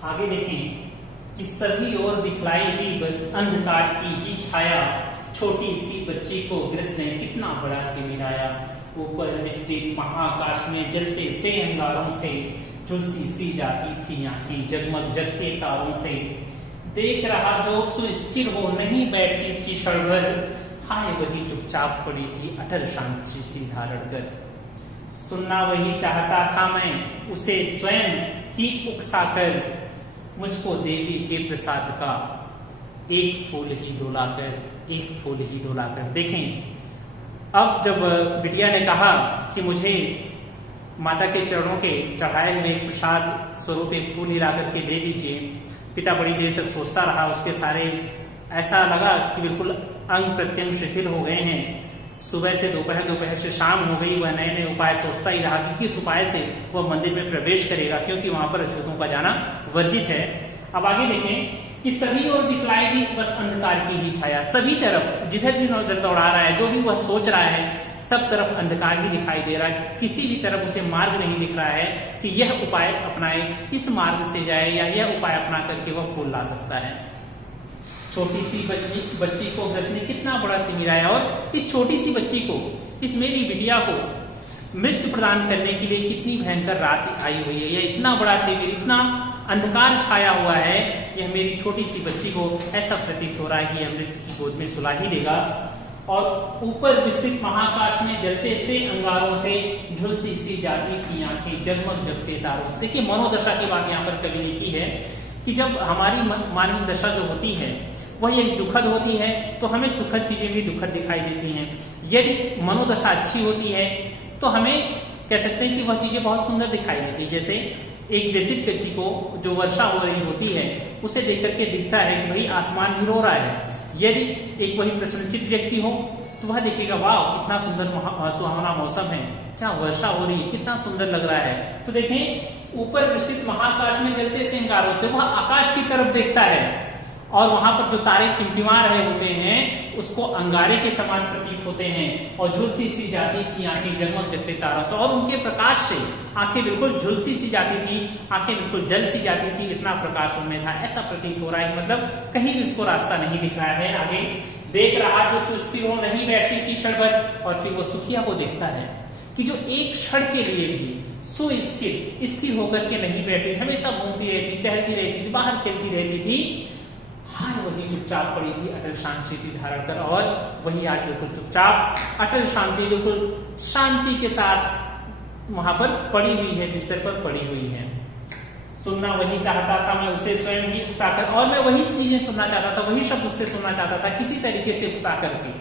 आगे देखें कि सभी ओर दिखलाई दी बस अंधकार की ही छाया, छोटी सी बच्ची को ग्रस ने कितना बड़ा तिमिराया। ऊपर विस्तृत महाकाश में जलते से अंगारों से झुलसी सी जाती थी आंखें, जगमग जगते तारों से। देख रहा जो सुस्थिर हो नहीं बैठती थी क्षण भर, हाय वही चुपचाप पड़ी थी अटल शांति सी धारण कर। सुनना वही चाहता था मैं उसे स्वयं ही उकसाकर, मुझको देवी के प्रसाद का एक फूल ही डोलाकर, एक फूल ही डोलाकर। देखें, अब जब बिटिया ने कहा कि मुझे माता के चरणों के चढ़ाए हुए प्रसाद स्वरूप एक फूल ही ला करके दे दीजिए, पिता बड़ी देर तक सोचता रहा। उसके सारे ऐसा लगा कि बिल्कुल अंग प्रत्यंग शिथिल हो गए हैं। सुबह से दोपहर, दोपहर से शाम हो गई। वह नए नए उपाय सोचता ही रहा कि किस उपाय से वह मंदिर में प्रवेश करेगा, क्योंकि वहां पर अछूतों का जाना वर्जित है। अब आगे देखें कि सभी ओर दिखलाई दी बस अंधकार की ही छाया। सभी तरफ जिधर भी नजर दौड़ा रहा है, जो भी वह सोच रहा है, सब तरफ अंधकार ही दिखाई दे रहा है। किसी भी तरफ उसे मार्ग नहीं दिख रहा है कि यह उपाय अपनाए, इस मार्ग से जाए, या यह उपाय अपना करके वह फूल ला सकता है। छोटी सी बच्ची को ग्रस ने कितना बड़ा तिमिराया, और इस छोटी सी बच्ची को, इस मेरी बिटिया को मृत्यु प्रदान करने के लिए कितनी भयंकर रात आई हुई है। यह इतना बड़ा तिमिर, इतना अंधकार छाया हुआ है, यह मेरी छोटी सी बच्ची को ऐसा प्रतीत हो रहा है कि यह मृत्यु की गोद में सुला ही देगा। और ऊपर विस्तृत महाकाश में जलते से अंगारों से झुलसी सी जाती थी आंखें, जगमग जगते तारों से। देखिए, मनोदशा की बात यहाँ पर कवि ने की है कि जब हमारी मानवीय दशा जो होती है वह एक दुखद होती है, तो हमें सुखद चीजें भी दुखद दिखाई देती हैं। यदि मनोदशा अच्छी होती है तो हमें कह सकते हैं कि वह चीजें बहुत सुंदर दिखाई देती है। जैसे एक व्यथित व्यक्ति को जो वर्षा हो रही होती है, उसे देख करके दिखता है कि भाई आसमान भी रो रहा है। यदि एक वही प्रसन्नचित्त व्यक्ति हो तो वह देखेगा, वाह कितना सुंदर सुहावना मौसम है, क्या वर्षा हो रही है, कितना सुंदर लग रहा है। तो देखें, ऊपर विस्तृत महाकाश में जलते से अंगारों से वह आकाश की तरफ देखता है, और वहां पर जो तारे टिमटिमा रहे होते हैं उसको अंगारे के समान प्रतीत होते हैं, और झुलसी सी जाती थी आंखें, जगमग जगते तारों से। और उनके प्रकाश से आंखें बिल्कुल झुलसी सी जाती थी, आंखें बिल्कुल जल सी जाती थी, इतना प्रकाश उनमें था। ऐसा प्रतीत हो रहा है, मतलब कहीं भी उसको रास्ता नहीं दिख रहा है। आगे देख रहा जो सुस्थिर हो नहीं बैठती थी क्षण भर, और फिर वो सुखिया को देखता है कि जो एक क्षण के लिए भी सुस्थिर स्थिर होकर के नहीं बैठती, हमेशा घूमती रहती, टहलती रहती थी, बाहर खेलती रहती थी, हाय वही चुपचाप पड़ी थी अटल शांति धारण कर। और वही आज बिल्कुल चुपचाप अटल शांति, बिल्कुल शांति के साथ वहां पर पड़ी हुई है, बिस्तर पर पड़ी हुई है। सुनना वही चाहता था मैं उसे स्वयं ही उकसाकर, और मैं वही चीजें सुनना चाहता था, वही शब्द उससे सुनना चाहता था, किसी तरीके से उकसा करके,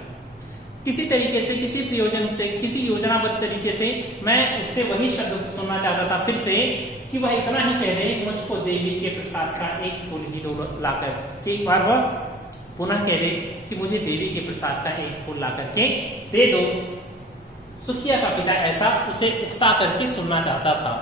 किसी तरीके से, किसी प्रयोजन से, किसी योजनाबद्ध तरीके से मैं उससे वही शब्द सुनना चाहता था फिर से, कि वह इतना ही कह दे, मुझको देवी के प्रसाद का एक फूल ही लाकर, कि एक बार वह पुनः कह दे कि मुझे देवी के प्रसाद का एक फूल ला करके दे दो। सुखिया का पिता ऐसा उसे उकसा करके सुनना चाहता था।